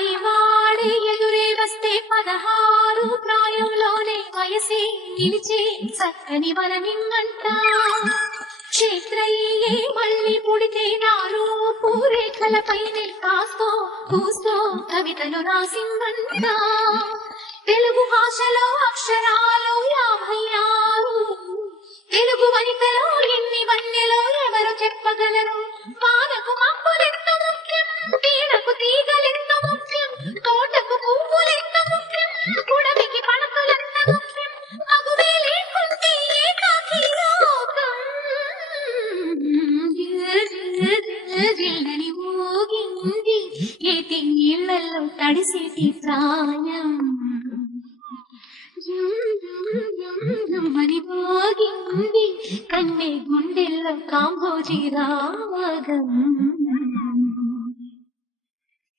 పైవాడే ఎదురే వస్తే 16 ప్రాయంలోనే వయసే నిలిచే చక్కని వరమిమ్మంట క్షేత్రయ్యే మళ్ళీ పుడితే నా రూపు రేఖలపైనే కాస్తో కూస్తో కవితలు రాసిమ్మంట తెలుగు భాషలో అక్షరాలు 56 తెలుగు వనితలో ఎన్ని వన్నెలో ఎవరు చెప్పగలరు వానకు మబ్బులెంత ముఖ్యం తీరకు తీగలెంత ముఖ్యం తోటకు పువ్వులెంత ముఖ్యం పుడమికి పడకలెంత ముఖ్యం మగువే లేకుంటే ఏకాకి లోకం జిల్లని ఊగింది ఏటి నీళ్ళల్లో తడిసేటి ప్రాయం మరి మోగింది కన్నె గుండెల్లో కాంబోజీ రాగం